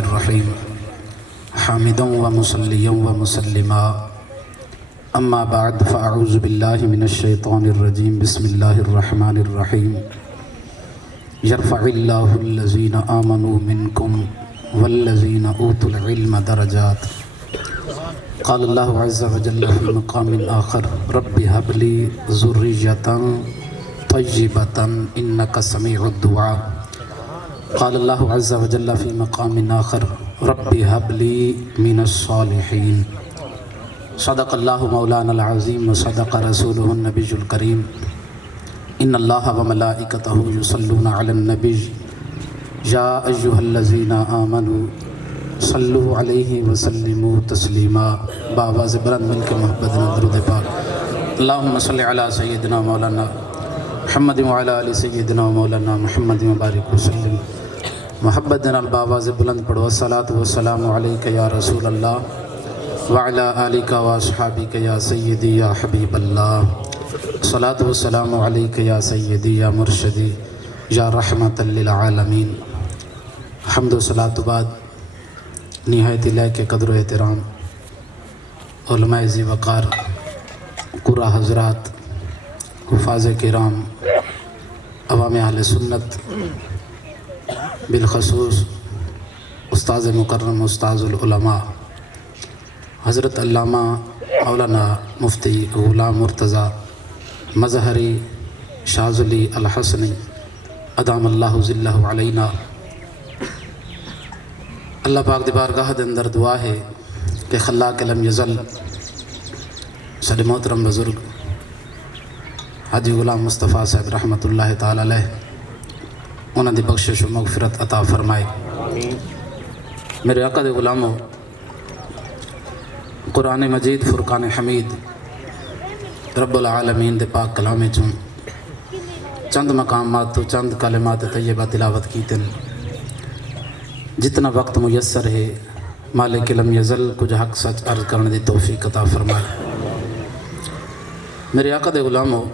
الرحیم حامدا و مصلیا و مسلما اما بعد فاعوذ باللہ من الشیطان الرجیم بسم اللہ الرحمن الرحیم یرفع اللہ الذین آمنوا منکم والذین اوتوا العلم درجات قال اللہ عز وجل فی مقام آخر رب هب لی ذریۃ طیبۃ انک سمیع الدعاء قال اللہ عز وجل فی مقام آخر رب هب لی من الصالحین صدق اللہ مولانا العظیم وصدق رسولہ النبی الکریم ان اللہ وملائکتہ یصلون علی النبی یا ایہا الذین آمنوا صلوا علیہ وسلموا تسلیما بآواز بلند مل کے محبت میں درود پاک اللہم صلی علی سیدنا مولانا محمد وعلی آل سیدنا مولانا محمد مبارک وسلم محبت نال بآواز بلند پڑھو الصلاۃ والسلام علیک یا رسول اللہ وعلی آلک و اصحابک یا سیدی یا حبیب اللہ الصلاۃ والسلام علیک یا سیدی یا مرشدی یا رحمت للعالمین حمد و صلاۃ بعد نہایت لائق کے قدر و احترام علماء ذی وقار قرا حضرات حفاظ کرام عوام اہل سنت بالخصوص استاذ مکرم استاذ العلماء حضرت علامہ مولانا مفتی غلام مرتضیٰ مظہری شاذلی الحسنی ادام اللہ ذلہ علینا اللہ پاک دی بارگاہ دے اندر دعا ہے کہ خلاق لم یزل سارے محترم بزرگ حاجی غلام مصطفیٰ صاحب رحمۃ اللہ تعالی علیہ انہاں دی بخشش و مغفرت عطا فرمائے میرے آقا دے غلاموں قرآن مجید فرقان حمید رب العالمین دے پاک کلام چون چند مقامات تو چند کلمات طیبہ تلاوت کیتے ہیں جتنا وقت میسر ہے مالک لم یزل کچھ حق سچ عرض کرنے دی توفیق عطا فرمائے میرے آقا دے غلاموں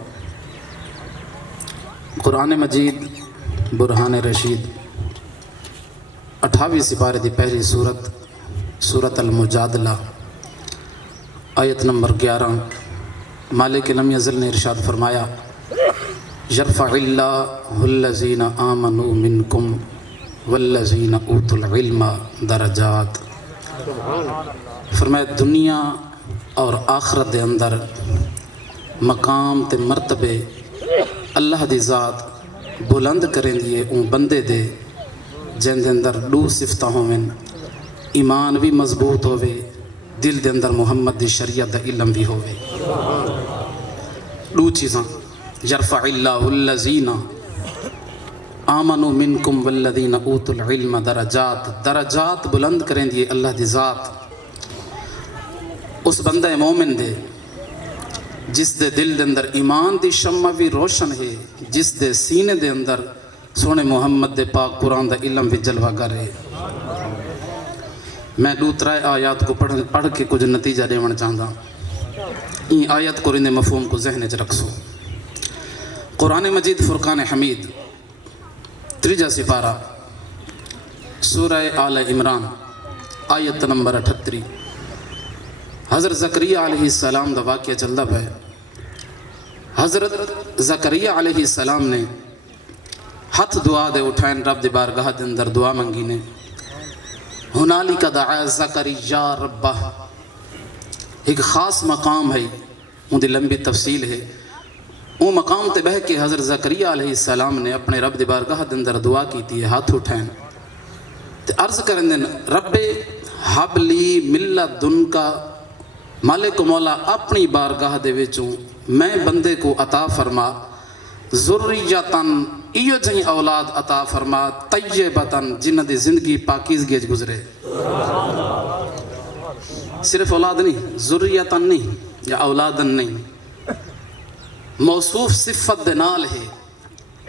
قرآن مجید برہان رشید 28 سپارے دی پہلی سورت المجادلہ آیت نمبر 11 مالک لم یزل نے ارشاد فرمایا یرفع اللہ الذین آمنوا منکم والذین اوتوا العلم درجات فرمایا دنیا اور آخرت دے اندر مقام تے مرتبے اللہ دی ذات بلند کریں دیے اون بندے دے جن دے اندر دو صفتاں ہوویں ایمان بھی مضبوط ہووے دل دے اندر محمد دی شریعت دا علم بھی ہووے دو چیزاں یرفع اللہ الذین آمنوا منکم والذین اوتوا العلم درجات بلند کریں دیے اللہ دی ذات اس بندہ مومن دے جس دے دل دے اندر ایمان دی شمع بھی روشن ہے جس دے سینے دے اندر سونے محمد دے پاک قرآن دا علم بھی جلوہ کرے میں دو ترائے آیات کو پڑھ کے کچھ نتیجہ دیونا چاہتا این آیت کو رندے مفہوم کو ذہن چ رکھسو قرآن مجید فرقان حمید تریجا سپارہ سورہ آل عمران آیت نمبر 38 حضرت زکریا علیہ السلام دا واقعہ چلدا پہ حضرت زکریا علیہ السلام نے ہاتھ دعا دے اٹھائیں رب دی بارگاہ دے اندر دعا منگی نے ہنالک دعا زکریا ربہ ایک خاص مقام ہے ان دی لمبی تفصیل ہے وہ مقام تے بہ کے حضرت زکریا علیہ السلام نے اپنے رب دی بارگاہ دے اندر دعا کی تھی ہاتھ اٹھائیں تے عرض کریں دن رب حب لی ملت دن کا مالک مولا اپنی بارگاہ دے وچوں میں بندے کو عطا فرما ذریتن ایو جہی اولاد عطا فرما طیبتن جنہ دی زندگی پاکیزگی گزرے صرف اولاد نہیں ذریتن نہیں یا اولادن نہیں موصوف صفت دے نال ہے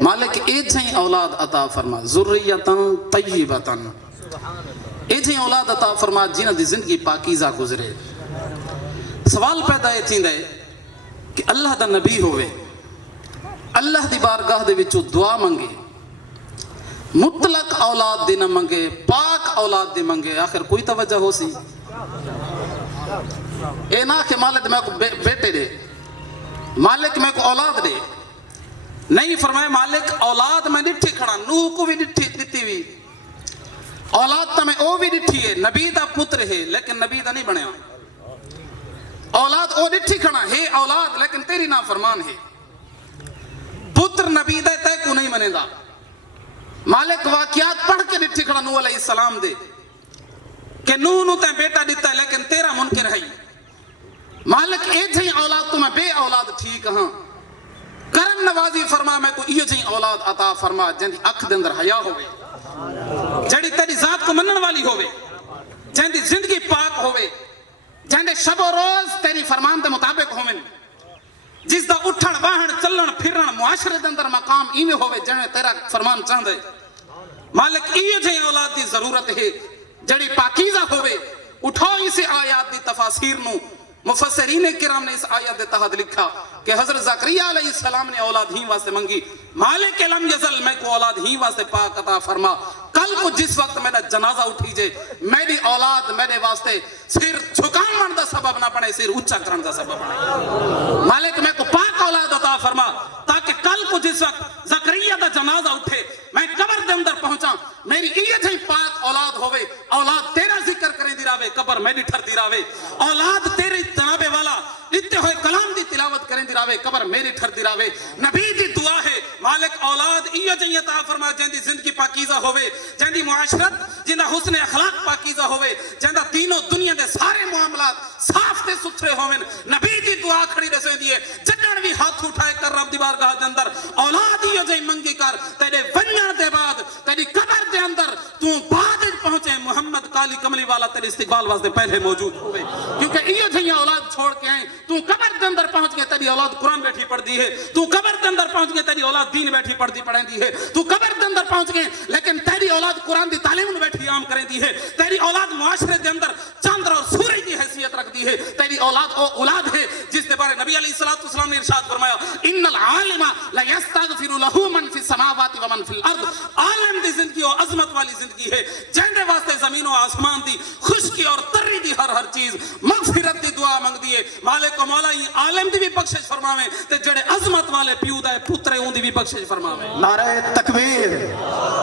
مالک اے جہی اولاد عطا فرما ذریتن طیبتن اے جہی اولاد عطا فرما جنہ دی زندگی پاکیزہ گزرے سوال پیدا ہے تھی دے کہ اللہ دا نبی ہوئے اللہ دی بارگاہ دے وچوں دعا منگے مطلق اولاد دی نہ منگے، پاک اولاد دی منگے، آخر کوئی توجہ ہو سی؟ اے نہ کہ مالک میں کو بیٹے دے، مالک میں کو اولاد دے، نہیں فرمائے مالک اولاد میں ڈٹھی کھڑا، نوح کو بھی ڈٹھی ہوئی، اولاد تا میں او بھی ڈٹھی ہے، نبی دا پتر ہے لیکن نبی دا نہیں بنیا، اولاد او ڈٹھی کھڑا ہے اولاد لیکن تیری نا فرمان ہے، پتر نبی دا تے کو نہیں بنے گا۔ مالک واقعات پڑھ کے ڈٹھی کھڑا نوح علیہ السلام دے کہ نوح نو تے بیٹا دیتا ہے لیکن تیرا منکر ہے، مالک اے جہی اولاد تو میں بے اولاد ٹھیک ہاں، کرم نوازی فرما میں کو یہ جہی اولاد عطا فرما جن دی اکھ دے اندر حیا ہوئے، جڑی تیری ذات کو منن والی ہوئے، جن دی زندگی پاک ہوئے، جن دے شب و روز تیری فرمان دے مطابق ہوئے، جس دا اٹھن باہن چلن پھرن معاشرے دے اندر مقام ایویں ہوئے جن تیرا فرمان چاہندے۔ مالک یہ جہی اولاد دی ضرورت ہے جڑی پاکیزہ ہوئے۔ اٹھاؤ اسے آیات دی تفاسیر نو، مفسرین کرام نے اس آیات دے تحت لکھا کہ حضرت زکریا علیہ السلام نے اولاد ہی واسطے منگی، مالک لم یزل میں کو اولاد ہی واسطے پاک عطا فرما، کل کو جس وقت میرا جنازہ اٹھی جے میری اولاد میرے واسطے سر جھکان دا سبب نہ بنے، سر اونچا کرن دا سبب بنے، مالک میں کو پاک اولاد عطا فرما تاکہ کل کو جس وقت زکریا دا جنازہ اٹھے میں قبر دے اندر پہنچا، میری یہ جہی پاک اولاد ہوئے، اولاد تیرا ذکر کریں دی راوے، قبر میں ڈٹھر دی راوے، اولاد تیرے جناب والا اتنے ہوئے کلام دی تلاوت کریں دی راوے، قبر میری ٹھر دی راوے، نبی دی دعا ہے مالک اولاد یہ جہی عطا فرما جن دی زندگی پاکیزہ ہوئے، جن دی معاشرت جن دا حسن اخلاق پاکیزہ ہوئے، جن دا دین و دنیا دے سارے معاملات صاف تے ستھرے ہوئے، نبی دی دعا کھڑی رسے دیئے جنن بھی ہاتھ اٹھائے کر رب دی بارگاہ دے اندر اولاد یہ جہی منگی کر تیرے ونجن دے بعد تیری قبر دے اندر تو بعد پہنچے محمد کالی کملی والا تیرے استقبال واسطے پہلے موجود ہوئے، کیونکہ یہ جہی اولاد چھوڑ کے آئیں، تو قبر دے اندر پہنچ گئے تیری اولاد قرآن بیٹھی پڑھ دی ہے، تو قبر دے اندر پہنچ گئے تیری اولاد دین بیٹھی پڑھ دی پڑھیں دی ہے، تو قبر دے اندر پہنچ گئے لیکن تیری اولاد قرآن دی تعلیم بیٹھی عام کریں دی ہے، تیری اولاد معاشرے دے اندر چاندر اور سورج دی حیثیت رکھ دی ہے، تیری اولاد او اولاد ہے جس دے بارے نبی علیہ السلام نے ارشاد فرمایا ان العالم لا يستغفر له من في السماوات ومن في الارض، عالم دی زندگی اور عظمت والی زندگی ہے جن دے واسطے زمین و آسمان دی خشکی اور تری دی ہر چیز مغفرت دی دعا منگ دیئے، مالک و مولا یہ عالم دی بھی بخشش فرماویں تے جڑے عظمت والے پیو دے پترے ہوں دی بھی بخشش فرماویں۔ نعرہ تکبیر،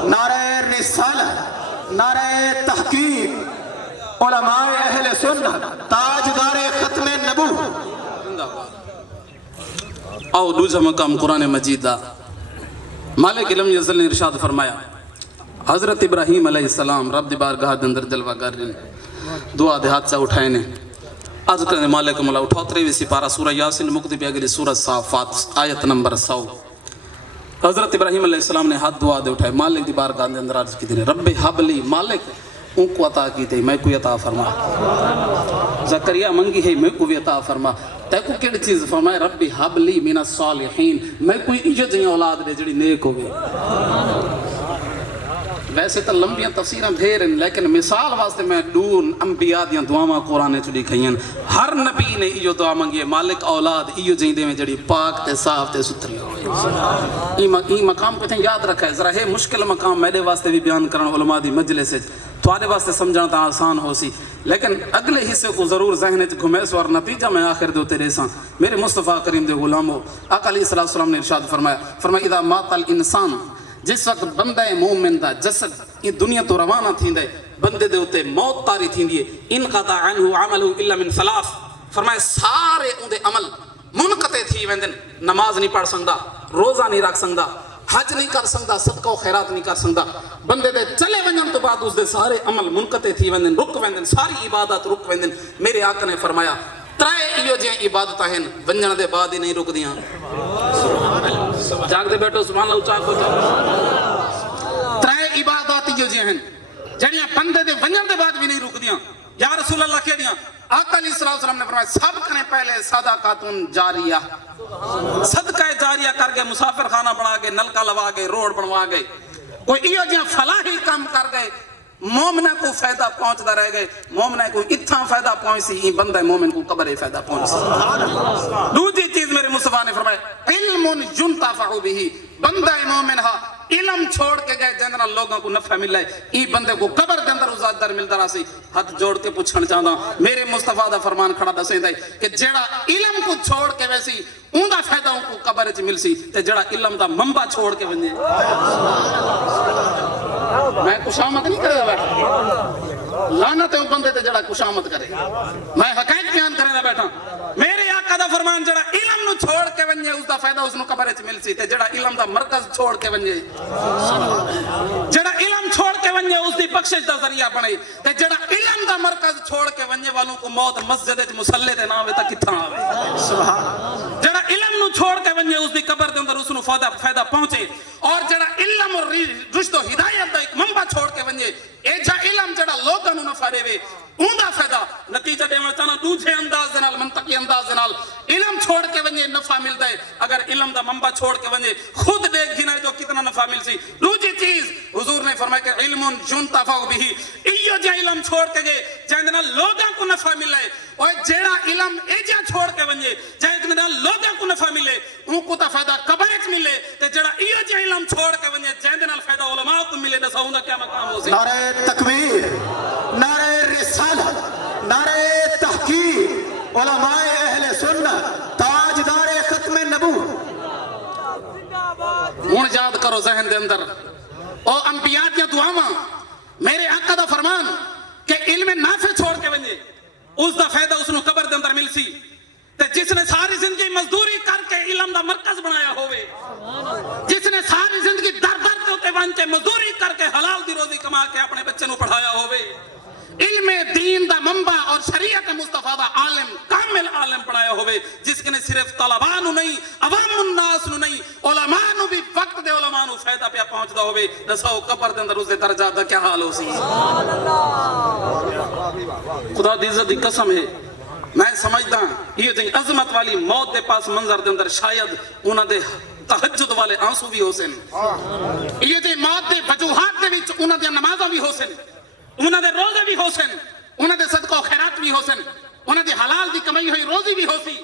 نعرہ رسالت، نعرہ تحقیق، علماء اہل سنت، تاجدار ختم نبوت۔ آؤ دوسرا مقام قرآن مجید دا مالک لم یزل نے ارشاد فرمایا حضرت ابراہیم علیہ السلام رب دی بارگاہ دے اندر جلوہ گر رہے دعا دے ہاتھ سے اٹھائے نے آج کرنے مالک مولا اٹھاؤ 23 سپارہ سورہ یاسین مقتب اگلی سورہ صافات آیت نمبر 100۔ حضرت ابراہیم علیہ السلام نے ہاتھ دعا دے اٹھائے مالک دی بارگاہ دے اندر عرض کی دی رب حبلی، مالک ان کو عطا کی تے میں کوئی عطا فرما، زکریا منگی ہے میں کو بھی عطا فرما، تے کو کیڑی چیز فرمائے رب حبلی من الصالحین، میں کوئی ایجا جہاں اولاد دے جڑی نیک ہوگی۔ ویسے تو لمبیاں تفسیریں دھیر ہیں لیکن مثال واسطے میں دون انبیاء دیاں دعاواں قرآن چڑی کھئیں، ہر نبی نے ایو دعا منگی ہے مالک اولاد ایو جہاں دے میں جڑی پاک تے صاف تے ستھری ہوئے۔ یہ مقام کو یاد رکھا ہے، ذرا ہے مشکل مقام میرے واسطے بھی بیان کرنا علماء دی مجلس ہے، تھوڑے واسطے سمجھنا تا آسان ہو سی لیکن اگلے حصے کو ضرور ذہن گھمے سو اور نتیجہ میں آخر دو تیرے ساں میرے مصطفیٰ کریم دے غلاموں آقا علیہ السلام نے ارشاد فرمایا اذا مات الانسان، جس وقت بندہ مومن دا جسد یہ دنیا تو روانہ تھین دے بندے دے ہوتے موت تاری تھین دیئے انقطع عنہ عملہ الا من ثلاث، فرمائے سارے ان دے عمل منقطع تھی ویندن، نماز نہیں پڑھ سکتا، روزہ نہیں رکھ سکتا، حج نہیں کر سکتا، صدقہ و خیرات نہیں کر سکتا، بندے دے چلے ونجن تو بعد اس دے سارے عمل منقطع تھی ویندن، رک ویندن، ساری عبادت رک ویندن۔ میرے آقا نے فرمایا ترائے ایو جہاں عبادتہ ہیں ونجن دے بعد ہی نہیں رک دیاں، جاگ دے بیٹھو سبحان اللہ اچھا کو ترائے عبادات ایو جہاں ہیں جڑیاں بندے دے ونجن دے بعد بھی نہیں رک دیاں۔ یا رسول اللہ کہہ دیاں آقا علیہ السلام نے فرمایا سب کنے پہلے صدقاتun جاریہ، صدقہ جاریہ کر گئے، مسافر خانہ بنا گئے، نلکا لوا گئے، روڈ بنوا گئے، کوئی ایو جہاں فلاحی کام کر گئے، مومنہ کو فائدہ پہنچتا رہ گئے، مومنہ کو اتنا فائدہ پہنچ سی ہی بندہ مومن کو قبر فائدہ پہنچ سی۔ دوسری چیز میرے مصطفیٰ نے فرمایا علم ينتفع به، بندہ مومن ہا علم چھوڑ کے گئے جنرل لوگوں کو نفع ملا ہے ای بندے کو قبر دے اندر عزت در ملتا رہا سی ہاتھ جوڑ کے پوچھنا چاہتا میرے مصطفیٰ دا فرمان کھڑا دسیں دے کہ جڑا علم کو چھوڑ کے ویسی اون دا فائدہ ان کو قبر وچ مل سی تے جڑا علم دا منبع چھوڑ کے ونجے میں کشامت نہیں کرے بیٹھا لعنت ہے ان بندے تے جڑا کشامت کرے میں حقائق بیان کرے بیٹھا میرے آقا دا فرمان جڑا علم نو چھوڑ کے ونجے اس دا فائدہ اس نو قبر وچ مل سی تے جڑا علم دا مرکز چھوڑ کے ونجے جڑا علم چھوڑ کے ونجے اس دی بخشش دا ذریعہ بنے تے جڑا علم دا مرکز چھوڑ کے ونجے والوں کو موت مسجد وچ مصلی تے نہ ہوے تے کتھاں آوے سبحان جڑا علم نو چھوڑ کے ونجے اس دی قبر دے اندر اس نو فائدہ پہنچے اور جڑا علم اور رشد و ہدایت دا ایک منبع چھوڑ کے ونجے اے جا علم جڑا لوگاں نو نفع دے اون دا فائدہ نتیجہ دے چاہنا دوسرے انداز دے نال منطقی انداز دے نال علم چھوڑ کے ونجے نفع ملتا ہے اگر علم دا منبع چھوڑ کے ونجے خود دیکھ گھنا جو کتنا نفع مل سی دوسری چیز حضور نے فرمایا کہ علم ينتفع به ایو جا علم چھوڑ کے گئے جہاں نال لوگاں کو نفع ملے اور جیڑا علم ایجا چھوڑ کے ونجے جہاں نال لوگاں کو نفع ملے ان کو تا فائدہ قبر وچ ملے تے جیڑا ایو جا علم چھوڑ کے ونجے جہاں نال فائدہ علماء کو ملے دساؤں دا کیا مقام ہو سی نعرہ تکبیر نعرہ رسالت نعرہ تحقیق علماء اہل سنت تاجدار ختم نبوت ہن یاد کرو ذہن دے اندر او انبیاء دی دعاواں میرے آقا دا فرمان کہ علم نافع چھوڑ کے ونجے اس دا فائدہ اس نو قبر دے اندر مل سی تے جس نے ساری زندگی مزدوری کر کے علم دا مرکز بنایا ہوئے جس نے ساری زندگی در در تے اوتے ون کے مزدوری کر کے حلال دی روزی کما کے اپنے بچے نو پڑھایا ہوئے علم دین دا منبع اور شریعت مصطفیٰ دا عالم کامل عالم پڑھایا ہوئے جس کے نے صرف طلباء نو نہیں عوام الناس نو نہیں علماء نو بھی وقت دے علماء نو فائدہ پہ پہنچ دا ہوئے دساؤ قبر دے اندر اس دے درجات دا کیا حال ہو سی خدا دی عزت دی قسم ہے میں سمجھدا یہ جنگ عظمت والی موت دے پاس منظر دے اندر شاید انہاں دے تہجد والے آنسو بھی ہو سن یہ جنگ موت دے وجوہات دے وچ انہاں دے نمازاں بھی ہو سن انہاں دے روزے بھی ہو سن انہاں دے صدقہ و خیرات بھی ہو سن انہاں دے حلال دی کمائی ہوئی روزی بھی ہو سی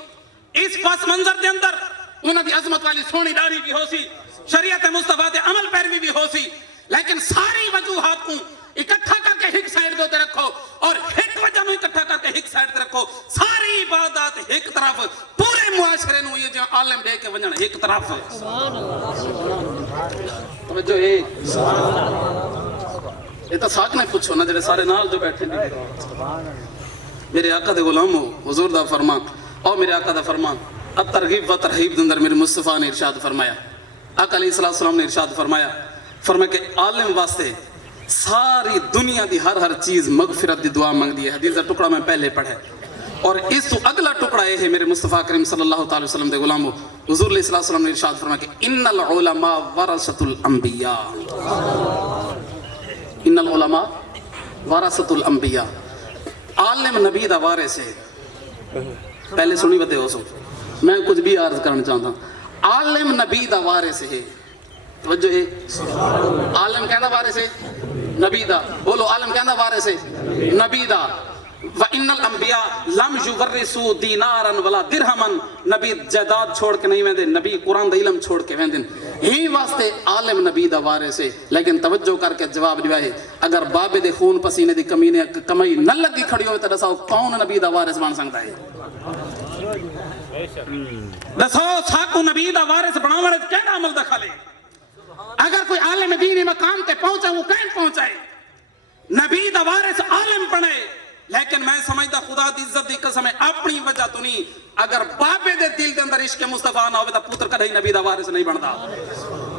اس پاس منظر دے اندر انہاں دی عظمت والی سونی داڑھی بھی ہو سی شریعت مصطفیٰ دے عمل پیروی بھی ہو سی لیکن ساری وجوہات کو اکٹھا کر کے ایک سائیڈ دے رکھو اور ایک وجہ نو اکٹھا کر کے ایک سائیڈ دے رکھو ساری عبادات ایک طرف پورے معاشرے نو یہ جو عالم دے کے ونجن ایک طرف توجہ ہے یہ تو ساتھ نہیں پوچھو نا جڑے سارے نال جو بیٹھے میرے آقا دے غلامو حضور دا فرمان اور میرے آقا دا فرمان اب ترغیب و ترہیب دے اندر میرے مصطفیٰ نے ارشاد فرمایا آقا علیہ السلام نے ارشاد فرمایا کہ عالم واسطے ساری دنیا دی ہر چیز مغفرت دی دعا مانگ دی ہے حدیث دا ٹکڑا میں پہلے پڑھے اور اس تو اگلا ٹکڑا یہ ہے میرے مصطفیٰ کریم صلی اللہ تعالی وسلم دے غلامو حضور علیہ السلام نے ارشاد فرمایا کہ ان العلماء ورثۃ الانبیاء ان العلماء ورثۃ الانبیاء عالم نبی دا وارث ہے پہلے سنی بدے ہو سو میں کچھ بھی عرض کرنا چاہتا ہوں عالم نبی دا وارث ہے توجہ ہے عالم کہنا وارث ہے نبی دا بولو عالم کہنا وارث ہے نبی دا وَإِنَّ الْأَنْبِيَاءَ لَمْ يُوَرِّثُوا دِينَارًا وَلَا دِرْهَمًا نبی جائیداد چھوڑ کے نہیں ویندے نبی قرآن دا علم چھوڑ کے ویندے ہی واسطے عالم نبی دا وارث ہے لیکن توجہ کر کے جواب دیوا ہے اگر بابے دے خون پسینے دی کمائی نہ لگی کھڑی ہوئے تو دساؤ کون نبی دا وارث بن سکتا ہے دساؤ ساکو نبی دا وارث بناونے کہنا عمل دکھا لے اگر کوئی عالم دینی مقام تے پہنچا وہ کہیں پہنچائے نبی دا وارث عالم پڑھے لیکن میں سمجھتا خدا دی عزت دی قسم ہے اپنی وجہ تو نہیں اگر باپے دے دل دے اندر عشق مصطفیٰ نہ ہوئے تو پتر کدھے نبی دا وارث نہیں بنتا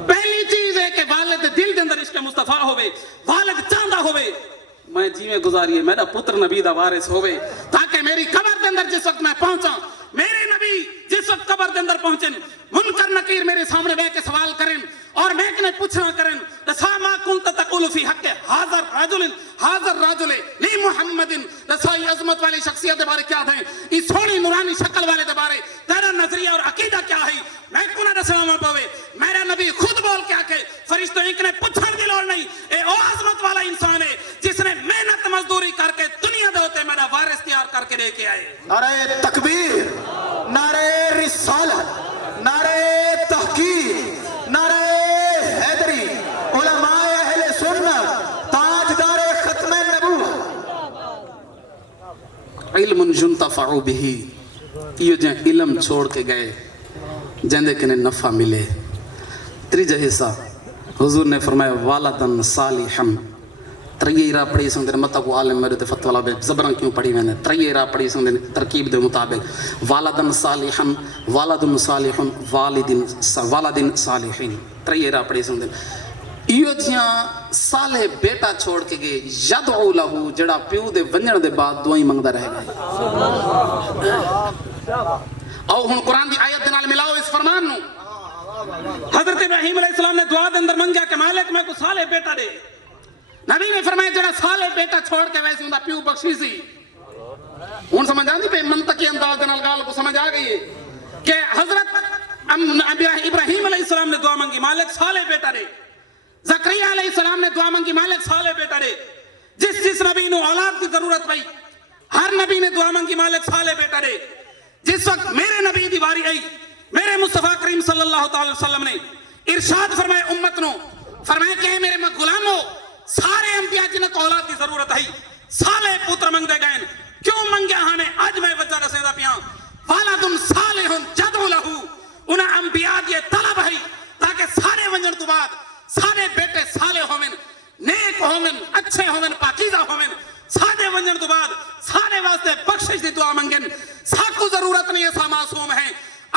پہلی چیز ہے کہ والد دل دے اندر عشق مصطفیٰ ہوئے والد چاندہ ہوئے میں جیویں گزاری ہے میرا پتر نبی دا وارث ہوئے تاکہ میری قبر دے اندر جس وقت میں پہنچا میرے نبی جس وقت قبر دے اندر پہنچن منکر نکیر میرے سامنے بیٹھ کے سوال کریں اور میں کنے پوچھنا کریں دسا ما کنت تقول فی حق حاضر راجل لی محمد دسا یہ عظمت والی شخصیت دے بارے کیا دیں اس سونی نورانی شکل والے دے بارے تیرا نظریہ اور عقیدہ کیا ہے میں کنے دسنا پاوے میرا نبی خود بول کے آکے فرشتوں ایک نے پوچھن دی لوڑ نہیں اے او عظمت والا انسان ہے جس نے محنت مزدوری کر کے دنیا دے ہوتے میرا وارث تیار کر کے لے کے آئے نعرہ تکبیر نعرہ رسالت نعرہ تحقیق نعرہ حیدری علم ينتفع به، یہ جن علم چھوڑ کے گئے جندے کنے نفع ملے۔ تریجہ حصہ حضور نے فرمایا والدن صالحا، تریرا پڑھی سندے متا کو عالم میرے تے فتوا لابے زبران کیوں پڑھی میں نے تریرا پڑھی سندے ترکیب دے مطابق والدن صالحا والدن صالح والدن صالحین تریرا پڑھی سندے۔ یہ جیاں صالح بیٹا چھوڑ کے گئے یدعو لہو جڑا پیو دے ونجن دے بعد دعائیں منگدا رہے گا۔ او ہن قرآن دی آیت دے نال ملاؤ اس فرمان نو۔ حضرت ابراہیم علیہ السلام نے دعا دے اندر منگیا کہ مالک میں کو صالح بیٹا دے۔ نبی نے فرمایا جڑا صالح بیٹا چھوڑ کے ویسے ہوندا پیو بخشی سی۔ ہن سمجھ آندی پہ منطقی انداز دے نال گال کو سمجھ آ گئی ہے کہ حضرت ابراہیم علیہ السلام نے دعا منگی مالک صالح بیٹا دے۔ زکریا علیہ السلام نے دعا منگی مالک صالح بیٹا دے۔ جس نبی نو اولاد کی ضرورت پئی ہر نبی نے دعا منگی مالک صالح بیٹا دے۔ جس وقت میرے نبی دی واری آئی میرے مصطفیٰ کریم صلی اللہ تعالی وسلم نے ارشاد فرمائے امت نو فرمائے کہ میرے غلامو سارے انبیاء جنہاں کو اولاد کی ضرورت ہے صالح پتر منگ دے گئے کیوں منگیا ہمیں آج میں بچہ رسے دا پیاں والد صالح جدعو لہو انہاں انبیاء یہ طلب ہے تاکہ سارے ونجن تو بعد سارے بیٹے صالح ہومن نیک ہومن اچھے ہومن پاکیزہ ہومن سارے ونجن تو بعد سارے واسطے بخشش دی دعا منگن ساکو ضرورت نہیں ایسا معصوم ہے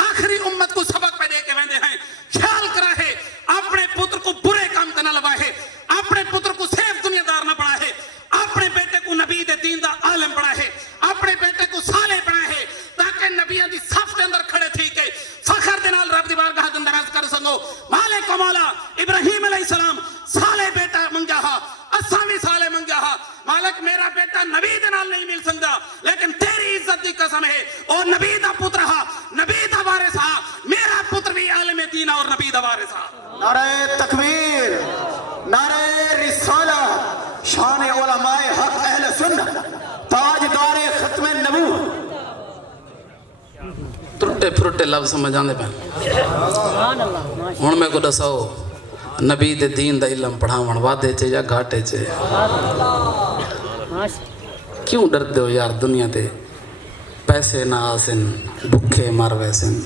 آخری امت کو سبق پہ دے کے ویندے ہیں خیال کرا ہے اپنے پتر کو برے کام کا نہ لوائے ہے اپنے پتر کو صرف دنیا دار نہ پڑھا ہے اپنے بیٹے کو نبی دے دین دا عالم پڑھا ہے اپنے بیٹے کو صالح پڑھا ہے تاکہ نبیان دی صف دے اندر کھڑے تھی کہ فخر دے نال رب دی بارگاہ دے اندر عرض کر سنگو مالک و مولا ابراہیم علیہ السلام صالح بیٹا منگیا ہا اساں بھی صالح منگیا ہا مالک میرا بیٹا نبی دے نال نہیں مل سکتا لیکن تیری عزت دی قسم ہے اور نبی دا پتر ہا نبی دا وارث ہا میرا پتر بھی عالم دین اور نبی دا وارث ہا۔ نعرہ تکبیر، نعرہ رسالہ، شان علماء حق اہل سنت، تاجدار ختم نبوت۔ ترٹے پھرٹے لفظ سمجھ آندے پہ ہن میں کو دساؤ نبی دے دین دا علم پڑھاون وعدے چے یا گھاٹے چے کیوں ڈرتے ہو یار دنیا تے پیسے نہ آسن بھکھے مر ویسن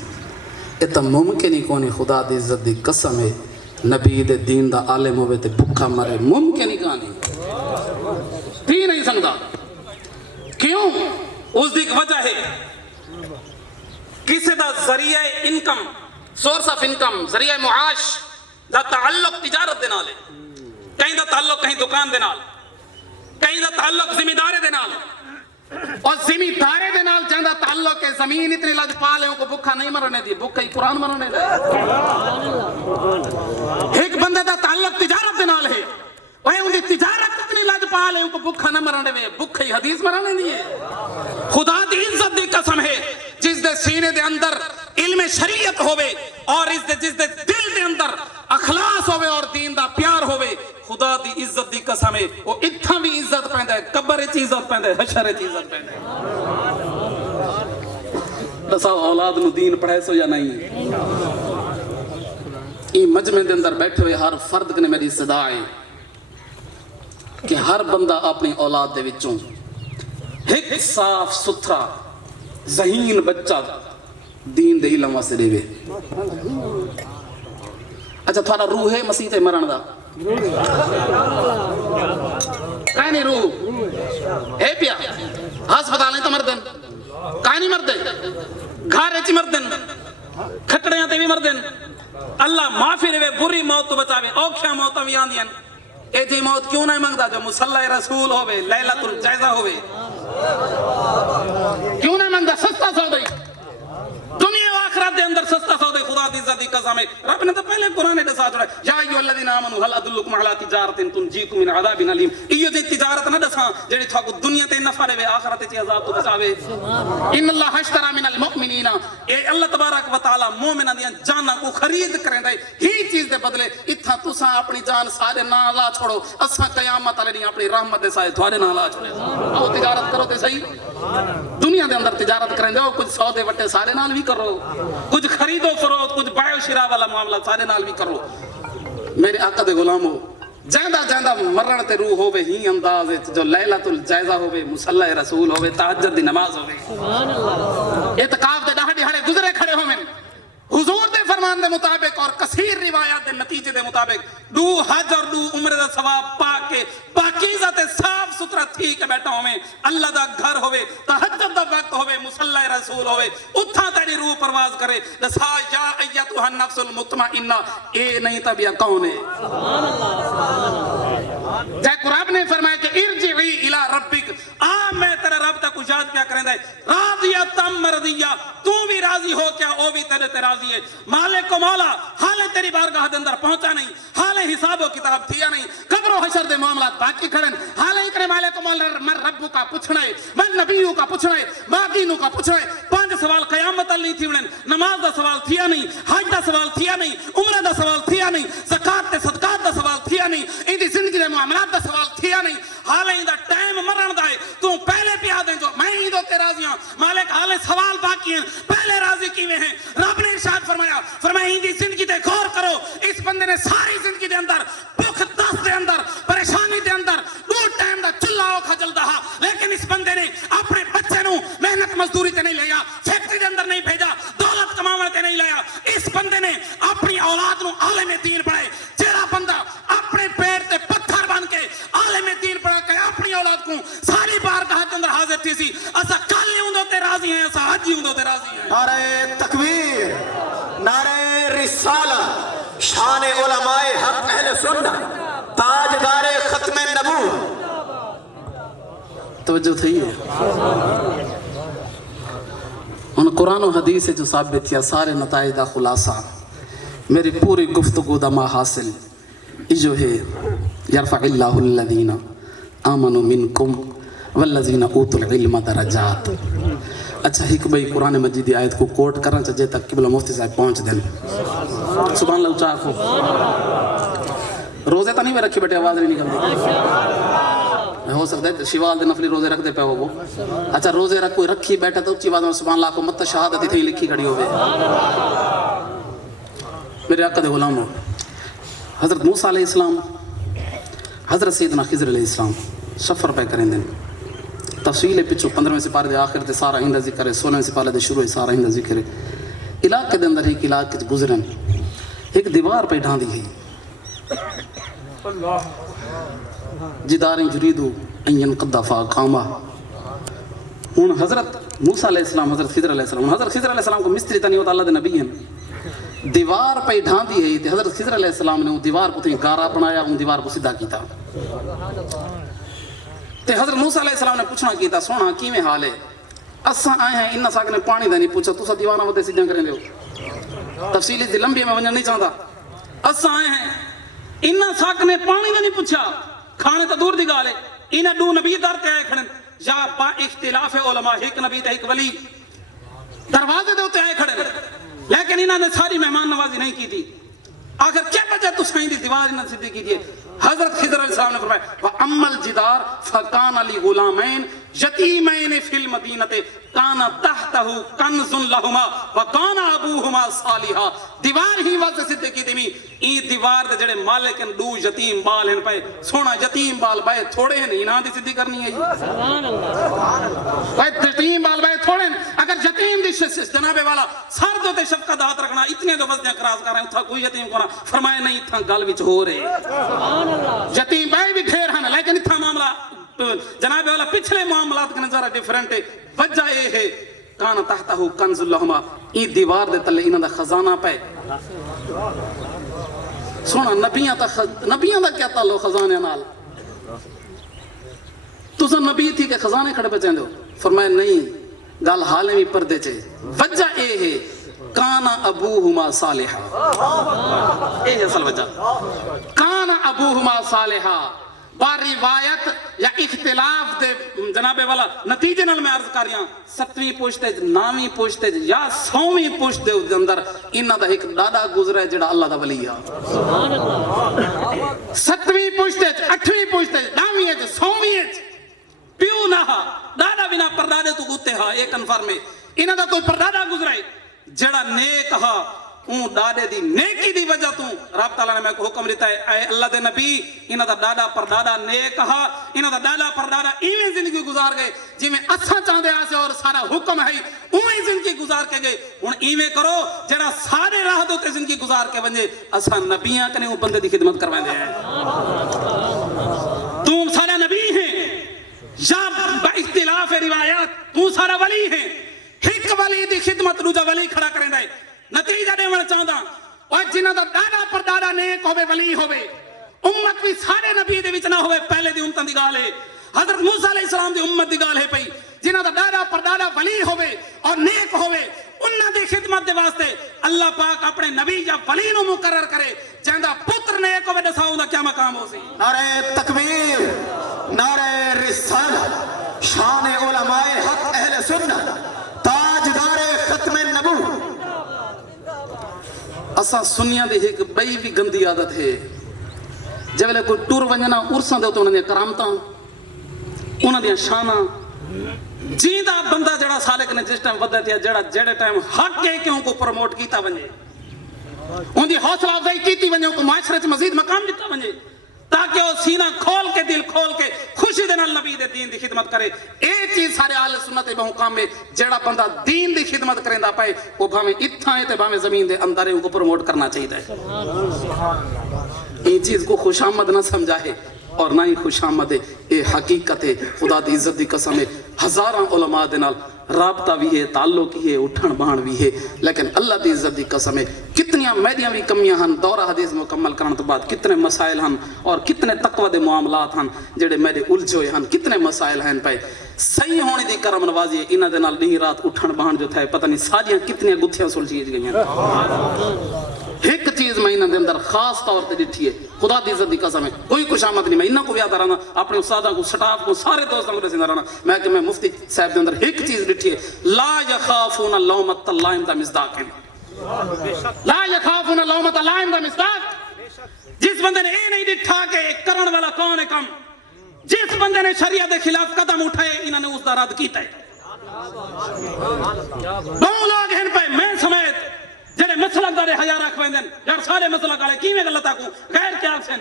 اتنا ممکن ہی کونی خدا دی عزت دی قسم ہے نبی دے دین دا عالم ہوئے تے بھکھا مرے ممکن ہی کانی تھی نہیں سنگا کیوں اس دی وجہ ہے کسی دا ذریعہ انکم سورس آف انکم ذریعہ معاش دا تعلق تجارت دے نال ہے کہیں دا تعلق کہیں دکان دے نال کہیں دا تعلق ذمہ دارے دے نال اور ذمہ دارے دے نال جہاں دا تعلق ہے زمین اتنی لج پالے ہوں کو بھکھا نہیں مرنے دی بھکھا ہی قرآن مرنے دے ایک بندے دا تعلق تجارت دے نال ہے وہ ان دی تجارت اتنی لج پالے ہوں کو بھکھا نہ مرنے دے بھکھا ہی حدیث مرنے دی ہے خدا دی عزت دی قسم ہے جس دے سینے دے اندر علم شریعت ہوئے اور جس دے دل دے اندر اخلاص ہوئے اور دین دا پیار ہوئے خدا دی عزت دی قسم ہے وہ اتھا بھی عزت پہندہ ہے قبر چی عزت پہندہ ہے حشر چی عزت پہندہ ہے بسا اولاد نو دین پڑھے سو یا نہیں یہ مجمع دے اندر بیٹھے ہوئے ہر فرد نے میری صدا ہے کہ ہر بندہ اپنی اولاد دے وچوں ایک صاف ستھرا ذہین بچہ دین دے علم واسطے دے وے اچھا تھوڑا روح ہے مسیح تے مرن دا کائیں نہیں روح ہے پیا ہسپتالیں تو مردن کائیں نہیں مردن گھر اچھی مردن کھٹڑیاں تے بھی مردن اللہ معافی روے بری موت تو بچاوے اوکھیاں موتاں بھی آندیاں اے جی موت کیوں نہیں منگتا جو مصلی رسول ہوئے لیلۃ الجائزہ ہوئے کیوں نہیں منگتا سستا سو دئی دنیا و آخرت دے اندر سستا سو دے خدا دی ذاتی قسم ہے رب نے تو پہلے قرآن نے دسا چھڑا یا ایھا الذین آمنوا هل ادلکم علی تجارت تنجیکم من عذاب الیم ایو جی تجارت نہ دساں جڑی تھاکو دنیا تے نفع دے آخرت تے عذاب تو بچاوے ان اللہ اشترى من المؤمنین اے اللہ تبارک و تعالی مومناں دی جاناں کو خرید کریندا ہے ہی چیز دے بدلے ایتھا تساں اپنی جان سارے نال لا چھوڑو اساں قیامت والے دی اپنی رحمت دے سائے تھوڑے نال لا چھوڑے او تجارت کرو تے صحیح دنیا دے اندر تجارت کریندے ہو کچھ سودے وٹے سارے نال بھی کرو کچھ خریدو فروخت کچھ بائع و شراء والا معاملہ سارے نال بھی کرو میرے آقا دے غلامو جاندا جاندا مرن تے روح ہوے ہی انداز جو لیلۃ الجائزہ ہوے مصلی رسول ہوے تہجد دی نماز ہوے سبحان اللہ اعتکاف دے ڈاہے ڈاہے گزرے کھڑے ہوویں حضور دے فرمان دے مطابق اور کثیر روایات دے نتیجے دے مطابق دو حج اور دو عمرے دا ثواب پا کے پاکیزہ تے صاف ستھرا تھی کے بیٹھا ہوویں اللہ دا گھر ہوے تہجد دا وقت ہوے مصلی رسول ہوے اتھا تیری روح پرواز کرے دسا یا ایتھا النفس المطمئنہ اے نہیں تبیا کون ہے سبحان اللہ جے قرآن نے فرمایا کہ ارجعی الی ربک آ میں تیرے رب تک یاد کیا کریں دے راضیہ مرضیہ تو بھی راضی ہو کیا او بھی تیرے تے راضی ہے مالک و مولا حالے تیری بارگاہ دے اندر پہنچا نہیں حالے حساب و کتاب تھیا نہیں قبر و حشر دے معاملات باقی کھڑن حالے کرے مالک و مولا من رب کا پوچھنا ہے من نبیوں کا پوچھنا ہے باقینوں کا پوچھنا ہے پانچ سوال قیامت نہیں تھی انہیں نماز دا سوال تھیا نہیں حج دا سوال تھیا نہیں عمرہ دا سوال تھیا نہیں زکات تے صدقات دا سوال تھیا نہیں ایندی زندگی دے معاملات دا سوال تھیا نہیں حالے ایندا ٹائم مرن دا ہے تو پہلے پیا دیں جو میں ہی دو تے راضی ہوں مالک حالے سوال باقی ہیں پہلے راضی کیویں ہیں رب نے ارشاد فرمایا ایندی زندگی تے غور کرو اس بندے نے ساری زندگی دے اندر بھوک دس دے اندر پریشانی دے اندر دو ٹائم دا چلا اوکھا جلدا ہا لیکن اس بندے نے اپنے بچے نو محنت مزدوری تے نہیں لیا فیکٹری دے اندر نہیں بھیجا دولت کماون تے نہیں لیا اس بندے نے اپنی اولاد نو عالم دین بنائے جیڑا بندہ اپنے پیٹ تے پتھر بن کے عالم دین بنا کے اپنی اولاد کو ساری بارگاہ کے اندر حاضر تھی سی اسا کل ہی ہوندے تے راضی ہیں اسا اج ہی ہوندے تے راضی ہیں نعرہ تکبیر نعرہ رسالہ شان علماء حق اہل سنت تاجدار ختم نبوت توجہ تھی ہے ان قرآن و حدیث سے جو ثابت کیا سارے نتائج دا خلاصہ میری پوری گفتگو دا ما حاصل جو ہے یرفع اللہ الذین آمنوا منکم والذین اوتوا العلم درجات اچھا ایک بھئی قرآن مجید آیت کو کوٹ کرنا چاہیے تک قبلہ مفتی صاحب پہنچ دیں سبحان اللہ اچھا کو روزے تو نہیں میں رکھی بیٹے آواز نہیں نکلتی ہو سکتا ہے شیوال دے نفلی روزے رکھ دے پہ وہ اچھا روزے رکھ کوئی رکھی بیٹھا تو اچھی بات میں سبحان اللہ کو مت شہادت تھی لکھی کھڑی ہوئے میرے آقا دے غلاموں حضرت موسیٰ علیہ السلام حضرت سیدنا خضر علیہ السلام سفر پہ کریں دیں تفصیل پچھو 15ویں سپارے دے آخر دے سارا ہندہ ذکر ہے 16ویں سپارے دے شروع ہے سارا ہندہ ذکر ہے علاقے دے اندر ایک علاقے گزرن ایک دیوار پہ ڈھان دی گئی جداریں جریدو ان ینقض فاقامہ ہن حضرت موسیٰ علیہ السلام حضرت خضر علیہ السلام حضرت خضر علیہ السلام کو مستری تانی ہوتا اللہ دے نبی ہیں دیوار پہ ڈھان دی ہے تے حضرت خضر علیہ السلام نے وہ دیوار کو تھی گارا بنایا ان دیوار کو سیدھا کیتا تے حضرت موسیٰ علیہ السلام نے پوچھنا کیتا سونا کی میں حال ہے اساں آئے ہیں انہا ساک نے پانی دا نہیں پوچھا تو سا دیوارہ ودے سیدھا کریں دے ہو تفصیلی دی لمبی میں ونجن نہیں چاہتا اساں آئے ہیں انہا ساک نے پانی دا نہیں پوچھا کھانے تا دور دی گالے انہا دو نبی در تے آئے کھڑن یا با اختلاف علماء ایک نبی تے ایک ولی دروازے دے ہوتے آئے کھڑن لیکن انہوں نے ساری مہمان نوازی نہیں کی تھی آخر کیا وجہ تو سائیں دی دیوار انہوں نے سیدھی کی تھی حضرت خضر علیہ السلام نے فرمایا وَأَمَّا الْجِدَارِ فَكَانَ لِغُلَامَيْنِ يَتِيمَيْنِ فِي الْمَدِينَةِ كَانَ تَحْتَهُ كَنْزٌ لَهُمَا وَكَانَ أَبُوهُمَا صَالِحًا دیوار ہی واسطے سیدھے کی تھی این دیوار دے جڑے مالک ان دو یتیم بال ہیں پہ سونا یتیم بال بائے تھوڑے ہیں انہاں دی سیدھی کرنی ہے سبحان اللہ بھائی یتیم بال بائے تھوڑے ہیں اگر یتیم دی جناب والا سر دو تے شفقت ہاتھ رکھنا اتنے دو وزنیں کراس کر رہے ہیں تھا کوئی یتیم کو نہ فرمائے نہیں تھا گل وچ ہو رہے سبحان اللہ یتیم بھائی بھی ڈھیر ہیں لیکن اتھا معاملہ جناب والا پچھلے معاملات کے نظارہ ڈیفرنٹ ہے وجہ یہ ہے کان تحتہ کنز لہما این دیوار دے تلے انہاں دا خزانہ پہ سونا نبیاں دا کیا تعلق خزانے نال تو سن نبی تھی کہ خزانے کھڑے بچیں دو فرمائے نہیں گال حالے میں پردے چے وجہ اے ہے کانا ابوہما صالحا اے ہے اصل وجہ کانا ابوہما صالحا با روایت یا اختلاف دے جناب والا نتیجے نال میں عرض کر رہا 7ویں پوچھتے 9ویں پوچھتے یا 100ویں پوچھتے دے اندر انہاں دا ایک دادا گزرا ہے جڑا اللہ دا ولی ہے سبحان اللہ 7ویں پوچھتے 8ویں پوچھتے 9ویں 100ویں پیو نہ دادا بنا پردادے تو گوتے ہا ایک کنفرم ہے انہاں دا کوئی پردادا گزرا ہے جڑا نیک ہا اون ڈاڈے دی نیکی دی وجہ تو رب تعالیٰ نے میں کو حکم دیتا ہے اے اللہ دے نبی انہاں دا ڈاڈا پر ڈاڈا نیک ہا انہاں دا ڈاڈا پر ڈاڈا ایویں زندگی گزار گئے جی میں اچھا چاہدے آسے اور سارا حکم ہے اوہیں زندگی گزار کے گئے ہن ایویں کرو جڑا سارے راہ دوتے زندگی گزار کے ونجے اساں نبیاں کنے او بندے دی خدمت کروائیں ہیں تم سارا نبی ہیں یا با اختلاف روایات تو سارا ولی ہیں ایک ولی دی خدمت دوجا ولی کھڑا کریں دے نتیجہ دے وڑ چاہدا اور جنہاں دا دادا پر دادا نیک ہوے ولی ہوے امت بھی سارے نبی دے وچ نہ ہوے پہلے دی امت دی گال ہے حضرت موسیٰ علیہ السلام دی امت دی گال ہے پئی جنہاں دا دادا پر دادا ولی ہوے اور نیک ہوے انہاں دی خدمت دے واسطے اللہ پاک اپنے نبی یا ولی نو مقرر کرے جہندا پتر نیک ہوے دساؤں دا کیا مقام ہو سی نعرہ تکبیر نعرہ رسالت شان علماء حق اہل سنت تاجدار ختم نبوت اسا سنیاں دے ایک بئی بھی گندی عادت ہے جب لے کوئی ٹور ونجنا عرصاں دے ہوتے انہاں دے کرامتاں انہاں دے شاناں جیندہ بندہ جڑا سالک نے جس ٹائم ودہ تھیا جڑے ٹائم حق کے کیوں کو پروموٹ کیتا ونجے ان دی حوصلہ افزائی کیتی ونجے کو معاشرے چ مزید مقام دیتا ونجے تاکہ وہ سینہ کھول کے دل کھول کے خوشی دے نال نبی دے دین دی خدمت کرے اے چیز سارے اہل سنت دے مقام میں جڑا بندہ دین دی خدمت کریندا پئے او بھاویں اتھاں ہے تے بھاویں زمین دے اندر ہے کو پروموٹ کرنا چاہیے یہ چیز کو خوش آمد نہ سمجھا ہے اور نہ ہی خوش آمد ہے یہ حقیقت ہے خدا دی عزت دی قسم ہے ہزاراں علماء دے نال رابطہ بھی ہے تعلق ہی ہے اٹھن بہن بھی ہے لیکن اللہ دی عزت دی قسم ہے کتنیاں میدیاں بھی کمیاں ہن دورہ حدیث مکمل کرنے تو بعد کتنے مسائل ہن اور کتنے تقوی دے معاملات ہن جڑے میرے الجھوئے ہن کتنے مسائل ہیں پائے صحیح ہونے دی کرم نوازی ہے انہاں دے نال نہیں رات اٹھن بہن جو تھا پتہ نہیں ساریاں کتنیاں گتھیاں سلجھی گئی ہیں ایک چیز میں انہاں دے اندر خاص طور تے ڈٹھی ہے خدا دی عزت دی قسم ہے کوئی خوش آمد نہیں میں انہاں کو یاد رہنا اپنے استاداں کو سٹاف کو سارے دوستاں کو رسیدہ رہنا میں مفتی صاحب دے اندر ایک چیز ڈٹھی ہے لا یخافون لومۃ لائم دا مصداق ہے لا یخافون لومۃ لائم دا مصداق جس بندے نے یہ نہیں ڈٹھا کہ کرن والا کون ہے کم جس بندے نے شریعت کے خلاف قدم اٹھائے انہوں نے اس دا رد کیتا ہے دو لوگ ہیں پہ میں سمیت جنہیں مسلک دارے حیاء رکھ ویندن یار سارے مسلک آلے کیویں غلطہ کو غیر خیال سے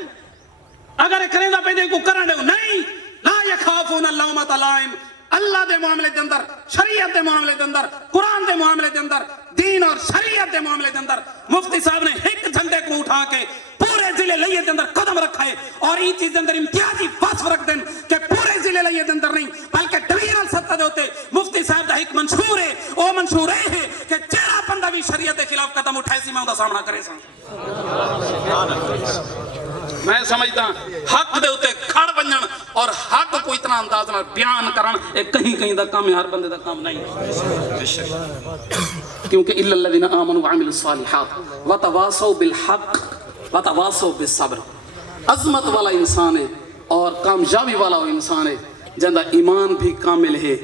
اگر کریں دا پیدے کو کرنے دے نہیں لا یخافون لومۃ لائم اللہ دے معاملے دے اندر شریعت دے معاملے دے اندر قرآن دے معاملے دے اندر دین اور شریعت دے معاملے دے اندر مفتی صاحب نے ایک جھنڈے کو اٹھا کے پورے ضلع لیے دے اندر قدم رکھا ہے اور یہ چیز دے اندر امتیازی وصف رکھ دیں کہ پورے ضلع لیے دے اندر نہیں بلکہ ڈویژنل سطح دے ہوتے مفتی صاحب دا ایک منشور ہے وہ منشور ہے کہ جڑا بندہ بھی شریعت کے خلاف قدم اٹھائے سی میں دا سامنا کرے سا میں سمجھتا حق دے ہوتے کھڑ بنجن اور حق کو اتنا انداز نہ بیان کرن ایک کہیں دا کام ہے ہر بندے دا کام نہیں کیونکہ الا الذين امنوا وعملوا الصالحات وتواصوا بالحق وتواصوا بالصبر عظمت والا انسان ہے اور کامیابی والا وہ انسان ہے جندا ایمان بھی کامل ہے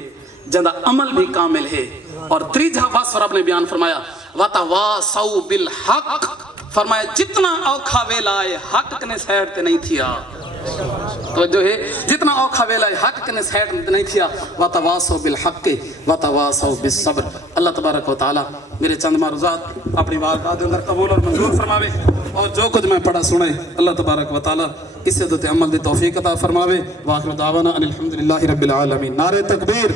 جندا عمل بھی کامل ہے اور تیجا وصف رب نے بیان فرمایا وتواصوا بالحق فرمایا جتنا اوکھا ویلا ہے حق کنے سیڈ تے نہیں تھیا تو جو ہے جتنا اوکھا ویلا ہے حق کنے سیڈ تے نہیں تھیا وتواصوا بالحق وتواصوا بالصبر اللہ تبارک و تعالی میرے چند معروضات اپنی بارگاہ دے اندر قبول اور منظور فرماوے اور جو کچھ میں پڑھا سنے اللہ تبارک و تعالی اس سے عمل دی توفیق عطا فرماوے واخر دعوانا ان الحمدللہ رب العالمین نعرہ تکبیر